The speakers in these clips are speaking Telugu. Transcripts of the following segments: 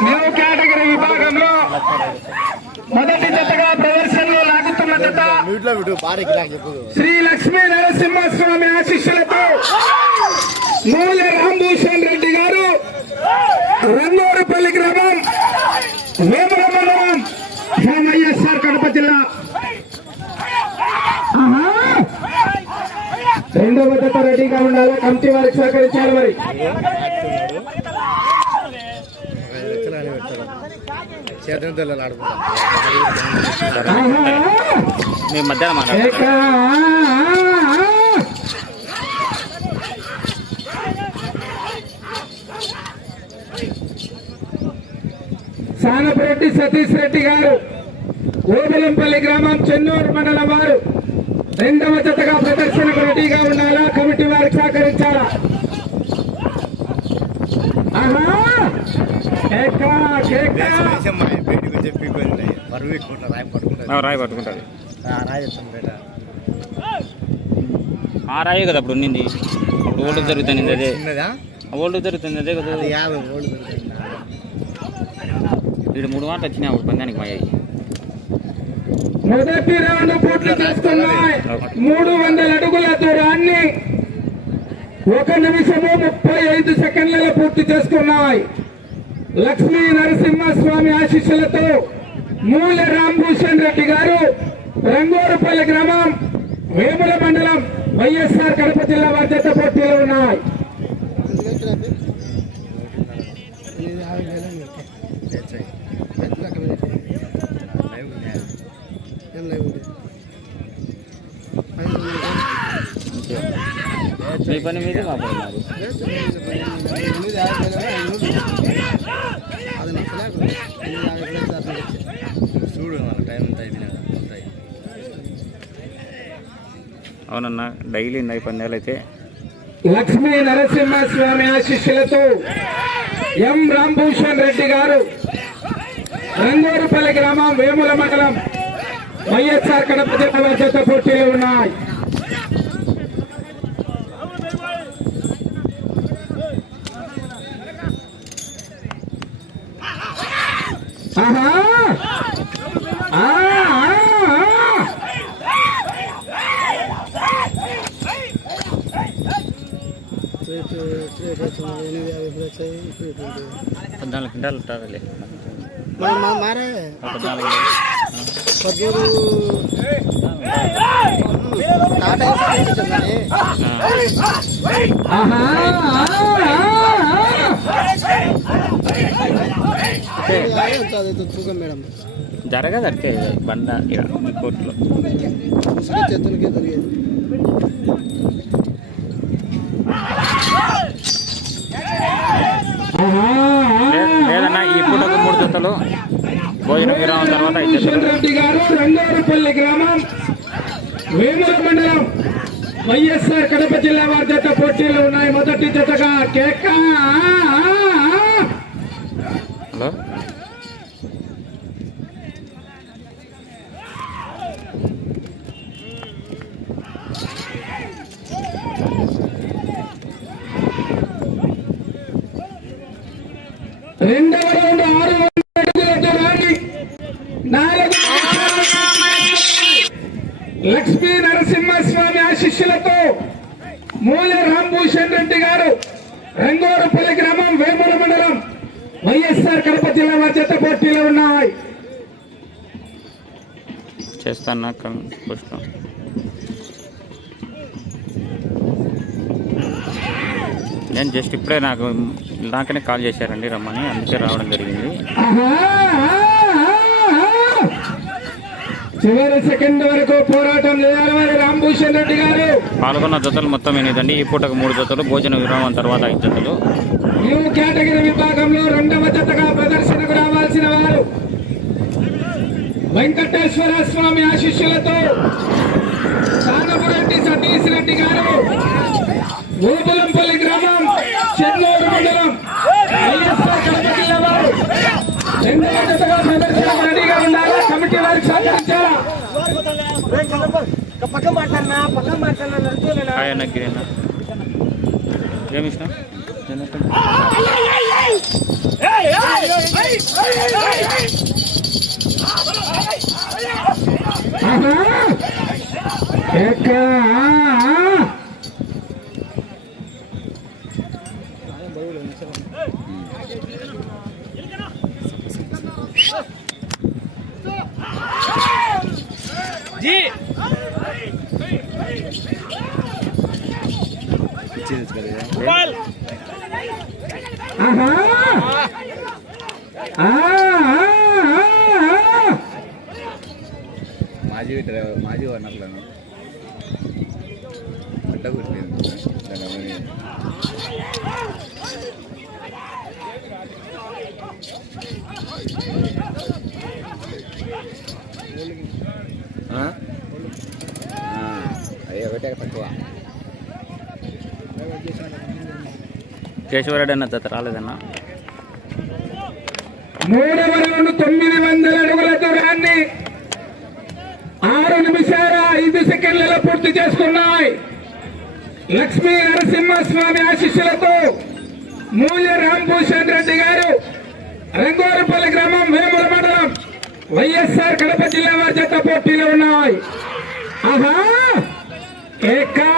న్యూ కేటగిరీ విభాగంలో మొదటి జతగా ప్రదర్శనలో లాగుతున్న జత శ్రీ లక్ష్మీ నరసింహస్వామి ఆశీస్సులతో మూల రాంభూషణ్ రెడ్డి గారు. రంగోరపల్లి గ్రామం వేముల మండలం వైఎస్ఆర్ కడప జిల్లా! రెండవ జత రెడీగా ఉండాలి కమిటీ వారికి సహకరించాలి మరి! మీ మధ్యాహ్నం మాట్లాడు ఏకా! సానపరెడ్డి సతీష్ రెడ్డి గారు ఓబెలంపల్లి గ్రామం చెన్నూరు మండలం వారు. రెండవ జతగా ప్రదర్శనకు రెడీగా ఉండాలా? కమిటీ వారికి సహకరించాలా? రాయి పట్టుకుంటుంది. ఆ రాయి కదా అప్పుడు ఉన్నింది. అప్పుడు ఓల్డ్ జరుగుతుంది అదే. ఓల్డ్ జరుగుతుంది అదే కదా. యాభై ఓళ్ళు దొరుకుతుంది వీడు మూడు మాటలు వచ్చినాయి అప్పుడు పందానికి మా అయ్యాయి మొదటి రౌండ్ పూర్తి చేసుకున్నాయి మూడు వందల అడుగుల దూరాన్ని ఒక నిమిషము ముప్పై ఐదు సెకండ్లలో పూర్తి చేసుకున్నాయి లక్ష్మీ నరసింహస్వామి ఆశీస్సులతో మూల రాంభూషణ్ రెడ్డి గారు రంగూరుపల్లి గ్రామం వేముల మండలం వైఎస్ఆర్ కడప జిల్లా బాధ్యత పోటీలో ఉన్నాయి మీ పని మీద మా పని మాది. చూడు మన టైం అవునన్నా డైలీ ఉన్నాయి పందాలు అయితే లక్ష్మీ నరసింహస్వామి ఆశీస్సులతో ఎం రాంభూషణ్ రెడ్డి గారు రంగూరుపల్లి గ్రామం వేముల మండలం వైఎస్ఆర్ కడప జిల్లా పోటీలు ఉన్నాయి ఆహా! ఆ, ఆ, ఆ. పద్నాలుగు క్వింటాలు ఉంటారులే మారే పద్నాలుగు జరగదు అట్టే బండ ఈ కోర్టులో. చేతులకే జరిగేది లేదన్నా ఈ పూటకు మూడు జతలు భోజన విరామం తర్వాత రెడ్డి గారు రంగారపల్లి గ్రామం వేముల మండలం వైఎస్ఆర్ కడప జిల్లా వారి జత పోటీలు ఉన్నాయి. మొదటి జతగా కేక హలో రెండవ రౌండ్ ఆరు వందల అడుగుల దూరాన్ని నాలుగు లక్ష్మీ నరసింహస్వామి ఆశిష్యులతో మూల రాంభూషణ్ రెడ్డి గారు రంగోరపల్లి గ్రామం వేముల మండలం వైఎస్ఆర్ కడప జిల్లా వారి జత పోటీలు ఉన్నాయి చేస్తాను నేను జస్ట్ ఇప్పుడే నాకు నాకనే కాల్ చేశారండి రమ్మని అందుకే రావడం జరిగింది! చివరి సెకండ్ వరకు పోరాటం లేదని రామభూషణ్ రెడ్డి గారు. పాల్గొన్న జతలు మొత్తం ఎనిమిదండి ఈ పూటకు మూడు జతలు భోజన విరామం తర్వాత ఐదు జతలు. న్యూ కేటగిరీ విభాగంలో రెండవ జతగా ప్రదర్శనకు రావాల్సిన వారు వెంకటేశ్వర స్వామి ఆశిష్యులతో సానపురెడ్డి సతీష్ రెడ్డి గారు. ఊపులంపల్లి గ్రామం చెన్నూరు మండలం వైఎస్ఆర్ ప్రదర్శన రెడీగా ఉండాలి? కమిటీ వారికి సహకరించారు పక్క మాట్లాడినా పక్క మాట్లాడినా నడుచుకోలేనా హాయ్ అన్న గిరినా ఏమి ఇష్టం మాజీ వనర్లను పట్ట కొట్టింది దాని అయ్యి ఒకటే తక్కువ కేశవరెడ్డి అన్న జత రాలేదన్న. మూడు రౌండ్ తొమ్మిది వందల అడుగుల దూరాన్ని ఆరు నిమిషాల ఐదు సెకండ్లలో పూర్తి చేసుకున్నాయి. లక్ష్మీ నరసింహస్వామి ఆశీస్సులతో మూల్య రాంభూషణ్ రెడ్డి గారు రంగోరపల్లి గ్రామం వేముల మండలం వైఎస్ఆర్ కడప జిల్లా వారి జత పోటీలో ఉన్నాయి. ఆహా! ఏకా!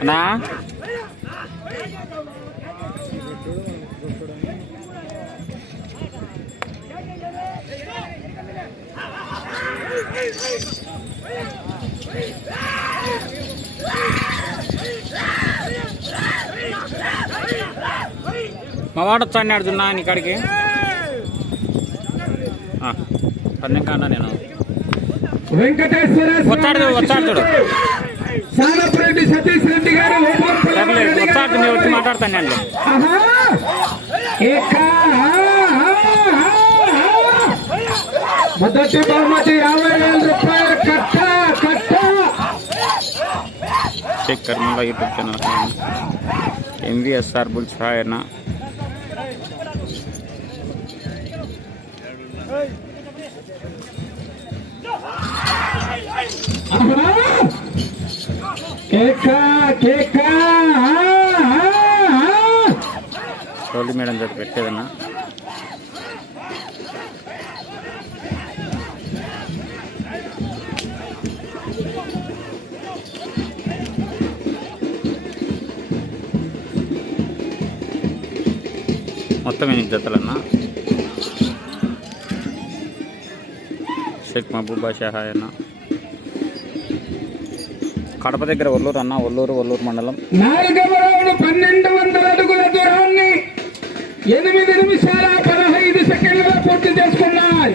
అన్నా మా వాడు వచ్చాను అడుగుతున్నా నీకాడికి పన్నెండు నేను. వెంకటేశ్వర వచ్చాడు చూడు, వచ్చాడు చూడు. సానపురెడ్డి సతీష్ రెడ్డి గారు ఓపెన్ సర్లే వచ్చాక నేను వచ్చి మాట్లాడతాను నేను ఆహా! ఏకా! ఆ, ఆ, ఆ, ఆ. మొదటి బహుమతి యాభై వేల రూపాయలు కట్ట కట్ట Shaik Karmala YouTube channel M V S R bulls hi అన్న ఆహా! కేకా కేకా ఆ, ఆ, ఆ. సోలి మేడం జత పెట్టేదన్నా మొత్తం ఎనిమిది జతలన్నా షేక్ మహబూబ్ బాషా హాయ్ అన్న కడప దగ్గర ఒల్లూరు అన్న ఒల్లూరు ఒల్లూరు మండలం. నాలుగవ పన్నెండు వందల అడుగుల దూరాన్ని ఎనిమిది నిమిషాల పదహైదు సెకండ్లుగా పూర్తి చేసుకున్నారు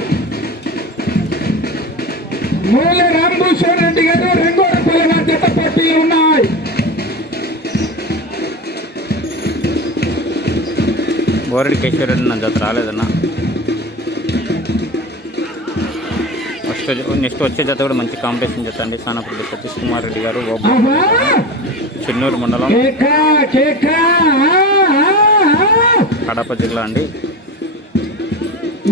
మూల రాంభూషణ్ రెడ్డి గారు రంగోడపల్లి గారి జత పోటీలు ఉన్నాయి. బోరెడ్డి కేశవరెడ్డి నా జత రాలేదన్న. నెక్స్ట్ వచ్చే జత కూడా మంచి కాంపిటీషన్ జత అండి. సానపల్లి సతీష్ కుమార్ రెడ్డి గారు చెన్నూరు మండలం కడప జిల్లా అండి.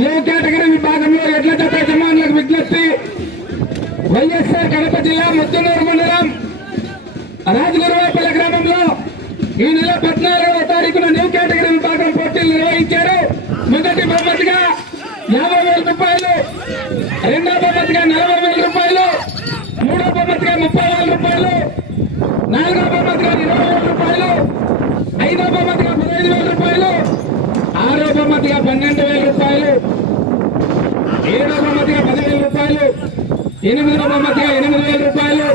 ఏ కేటగిరీ విభాగంలో ఎడ్ల జత యజమానులకు విజ్ఞప్తి? వైఎస్ఆర్ కడప జిల్లా ముద్దనూరు మండలం రాజగురువాపల్లి గ్రామంలో ఈ నెల పద్నాలుగవ తారీఖున న్యూ కేటగిరీ విభాగం పోటీలు నిర్వహించారు. మొదటి బహుమతిగా యాభై వేల రూపాయలు రెండో బహుమతిగా నలభై వేల రూపాయలు మూడో బహుమతిగా ముప్పై వేల రూపాయలు నాలుగో బహుమతిగా ఇరవై వేల రూపాయలు ఐదో బహుమతిగా పదహైదు వేల రూపాయలు ఆరో బహుమతిగా పన్నెండు వేల రూపాయలు ఏడో బహుమతిగా పదివేల రూపాయలు ఎనిమిదో బహుమతిగా ఎనిమిది వేల రూపాయలు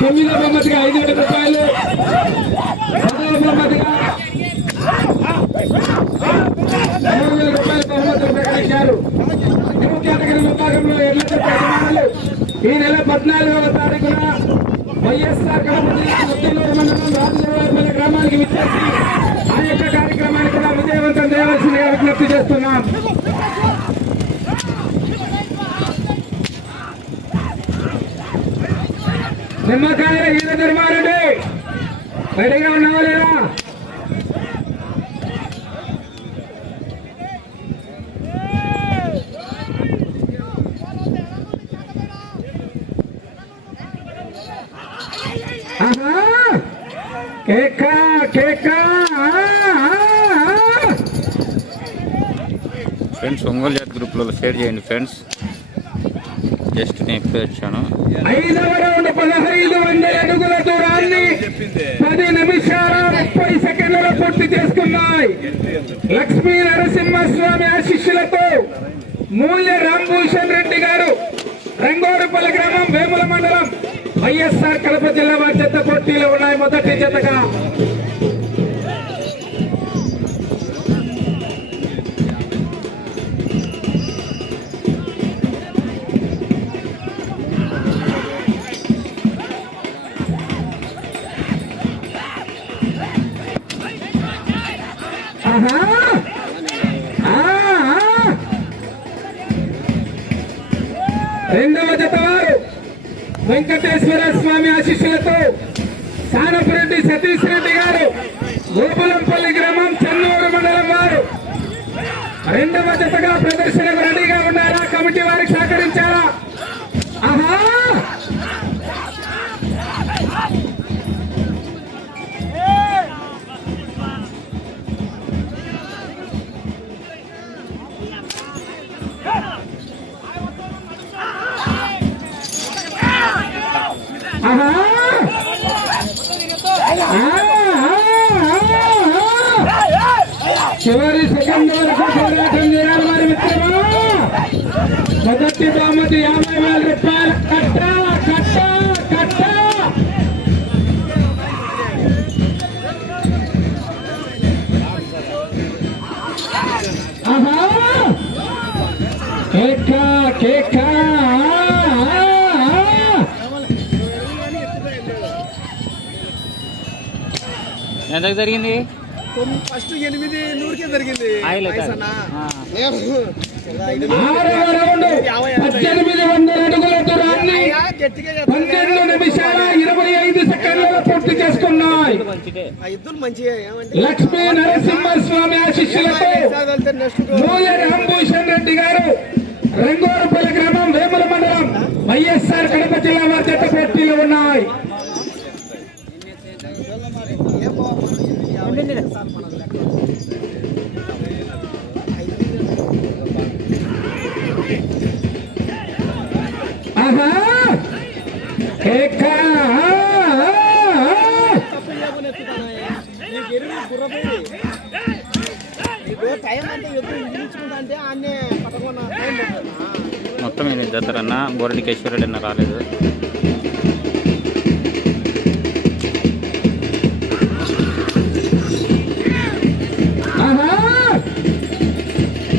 తొమ్మిదో బహుమతిగా ఐదు వేల రూపాయలు పదవ బహుమతిగా మూడు వేల రూపాయల బహుమతులు ప్రకటించారు న్యూ కేటగిరీ విభాగంలో ఎడ్ల జత యజమానులు ఈ నెల పద్నాలుగవ తారీఖున వైఎస్ఆర్ కడప మండలం రాజులవారిపల్లి గ్రామానికి విచ్చేసి ఆ యొక్క కార్యక్రమాన్ని కూడా విజయవంతం చేయవలసిందిగా విజ్ఞప్తి చేస్తున్నాం. నిమ్మకాయ ఈత ధర్మారెడ్డి. రెడీగా ఉన్నావా లేదా ఆహా కేక కేక ఫ్రెండ్స్ ఒంగోలు జాతి గ్రూప్లో షేర్ చేయండి ఫ్రెండ్స్. జస్ట్ నేను ఇప్పుడే వచ్చాను. ఐదవ రౌండ్ పదహైదు వందల అడుగుల దూరాన్ని పది నిమిషాల ముప్పై సెకండ్లలో పూర్తి చేసుకున్నాయి. లక్ష్మీ నరసింహస్వామి ఆశిష్యులతో మూల్య రాంభూషణ్ రెడ్డి గారు రంగోడుపల్లి గ్రామం వేముల మండలం వైఎస్ఆర్ కడప జిల్లా వారి జత పోటీలో ఉన్నాయి. మొదటి జతగా వెంకటేశ్వర స్వామి ఆశీస్సులతో సానపురెడ్డి సతీష్ రెడ్డి గారు గోపులంపల్లి గ్రామం చెన్నూరు మండలం వారు రెండవ జతగా ప్రదర్శనకు రెడీగా ఉన్నారా? కమిటీ వారికి మొదటి బహుమతి యాభై వేల రూపాయలు. కట్ట కట్ట కట్ట. ఆహా! కేక కేక జరిగింది? ఫస్ట్ ఎనిమిది నూరుకే జరిగింది. పద్దెనిమిది వందల అడుగుల దూరాన్ని అయ్యా, గట్టిగా పన్నెండు నిమిషాల ఇరవై ఐదు సెకండ్లలో పూర్తి చేసుకున్నాయి. లక్ష్మీ నరసింహస్వామి ఆశిష్యులతో రాంభూషణ్ రెడ్డి గారు రంగోరపల్లి గ్రామం వేముల మండలం వైఎస్ఆర్ కడప జిల్లా వారి జత పోటీలు ఉన్నాయి. మొత్తం ఇది జతరన్న గోరడికేశ్వరుడు అన్న రాలేదు.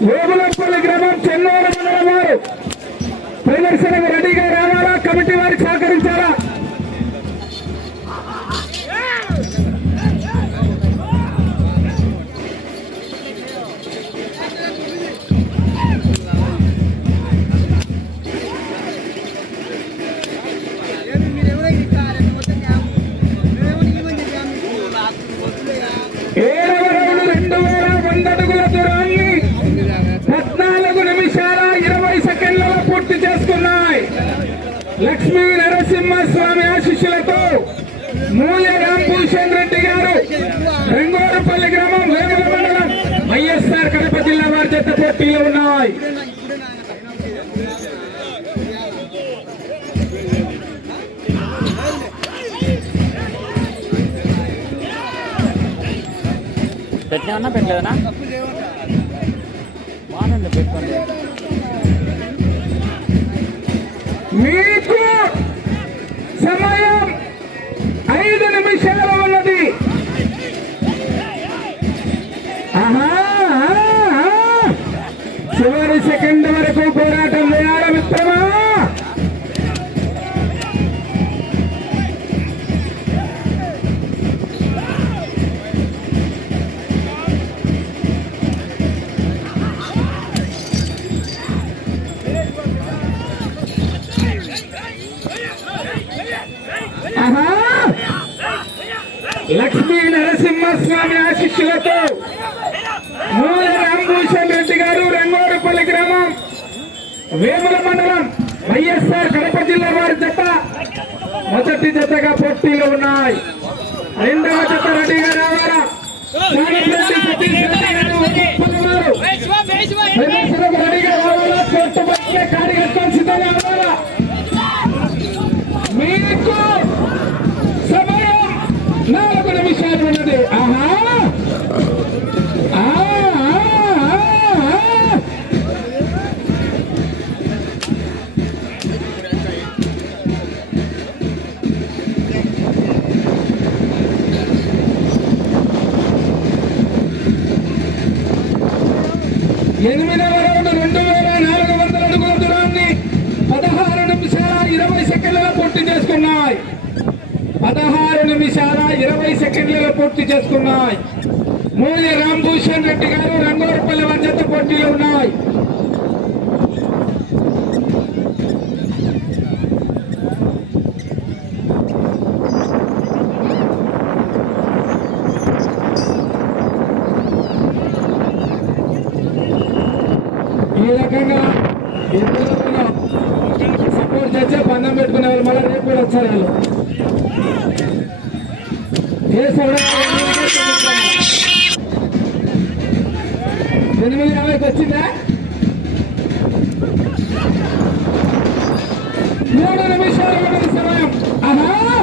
వేములపల్లి మూల్య రామభూషణ్ రెడ్డి గారు. రంగోరపల్లి గ్రామం వేముల మండలం వైఎస్ఆర్ కడప జిల్లా వారి జత పోటీలు ఉన్నాయి. పెట్టినా పెట్టలేదనా జత మొదటి జతగా పోటీలో ఉన్నాయి. రెండవ జత రెడీగా రావాలా? రెడ్డి గారు రెడీగా రావాలా? కాడి కట్టుకొని సిద్ధంగా రావాలా? మీకు సమయం నాలుగు నిమిషాలు ఉన్నది. ఆహా. పూర్తి చేసుకున్నాయి. మూలి రామభూషణ్ రెడ్డి గారు రంగోరపల్లి వంజత పోటీలో ఉన్నాయి. ఎనిమిది యాభైకి వచ్చిందా మూడు నిమిషాలు సమయం. ఆహా ఆహా!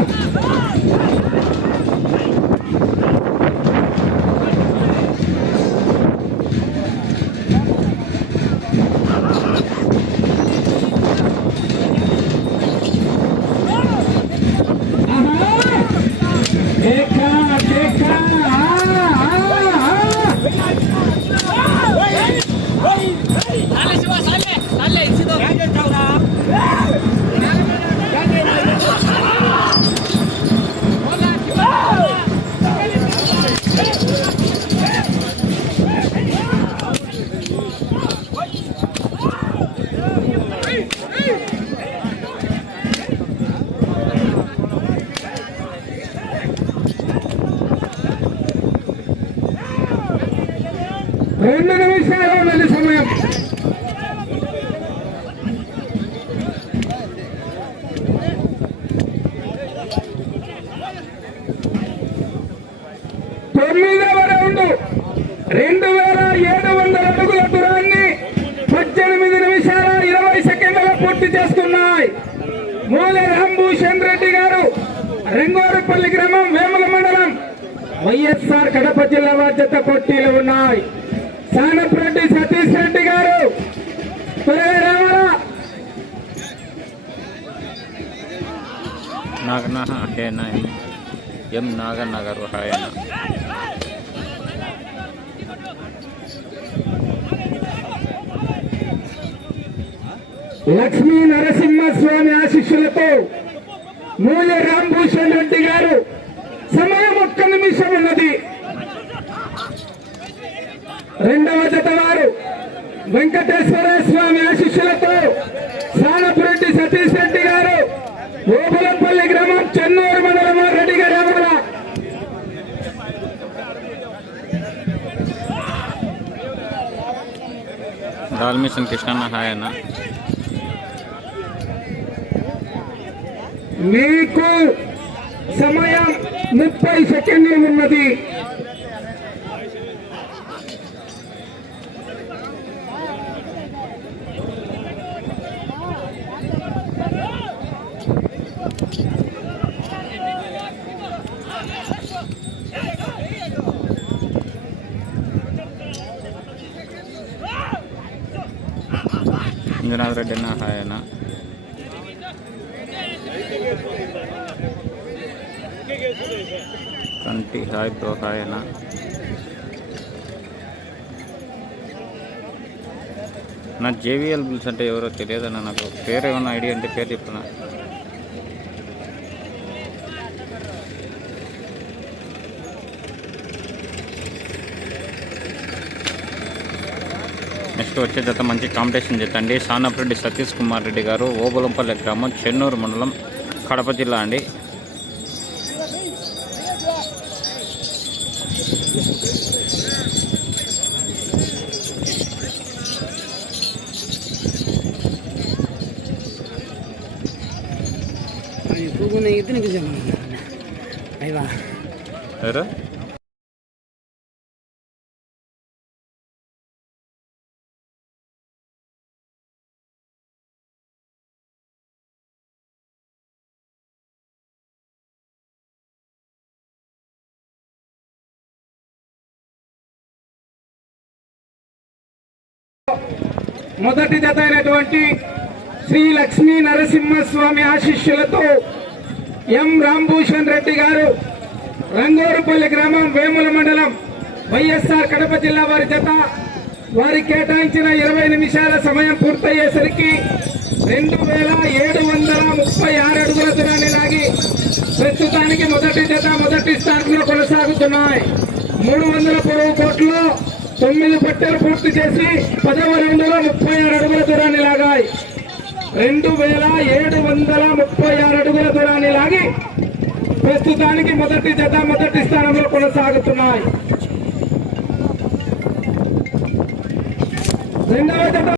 రాంభూషణ్ రెడ్డి గారు రంగోరపల్లి గ్రామం వేముల మండలం వైఎస్ఆర్ కడప జిల్లా బాధ్యత పోటీలు ఉన్నాయి. సానప్రెడ్డి సతీష్ రెడ్డి గారు నాగనా రావాలా ఎం నాగనగర్ హాయన లక్ష్మీ నరసింహస్వామి ఆశిష్యులతో మూల రాంభూషణ్ రెడ్డి గారు సమయం ఒక్క నిమిషం ఉన్నది. రెండవ జత వారు వెంకటేశ్వర స్వామి ఆశిష్యులతో సానపురెడ్డి సతీష్ రెడ్డి గారు గోపులంపల్లి గ్రామం చెన్నూరు మండలం రెడ్డి గారు దాల్మిషన్ డాల్మిషన్ కృష్ణన్న హాయన మీకు సమయం ముప్పై సెకండ్లు ఉన్నది. ఇంద్రనాథ్ రెడ్డి అన్న హాయన కంటి హాయ్ బ్రో నా జేవిఎల్ బిల్స్ అంటే ఎవరో తెలియదన్న నాకు పేరు ఏమన్నా ఐడియా అంటే పేరు చెప్తున్నా. నెక్స్ట్ వచ్చే జత మంచి కాంపిటీషన్ చేద్దండి సానప్రెడ్డి సతీష్ కుమార్ రెడ్డి గారు ఓబులంపల్లి గ్రామం చెన్నూరు మండలం కడప జిల్లా అండి. మొదటి జత అయినటువంటి శ్రీ లక్ష్మీ నరసింహస్వామి ఆశిష్యులతో ఎం రాంభూషణ్ రెడ్డి గారు రంగోరుపల్లి గ్రామం వేముల మండలం వైఎస్ఆర్ కడప జిల్లా వారి జత. వారి కేటాయించిన ఇరవై నిమిషాల సమయం పూర్తయ్యేసరికి రెండు వేల ఏడు వందల ముప్పై ఆరు అడుగుల దూరాన్ని లాగి ప్రస్తుతానికి మొదటి జత మొదటి స్థానంలో కొనసాగుతున్నాయి. మూడు వందల పొడవు కోట్లు తొమ్మిది పట్టెలు పూర్తి చేసి పదవ రెండులో ముప్పై ఆరు అడుగుల దూరాన్ని లాగాయి. రెండు వేల ఏడు వందల ముప్పై ఆరు అడుగుల దూరాన్ని లాగి ప్రస్తుతానికి మొదటి జత మొదటి స్థానంలో కొనసాగుతున్నాయి. రెండవ జత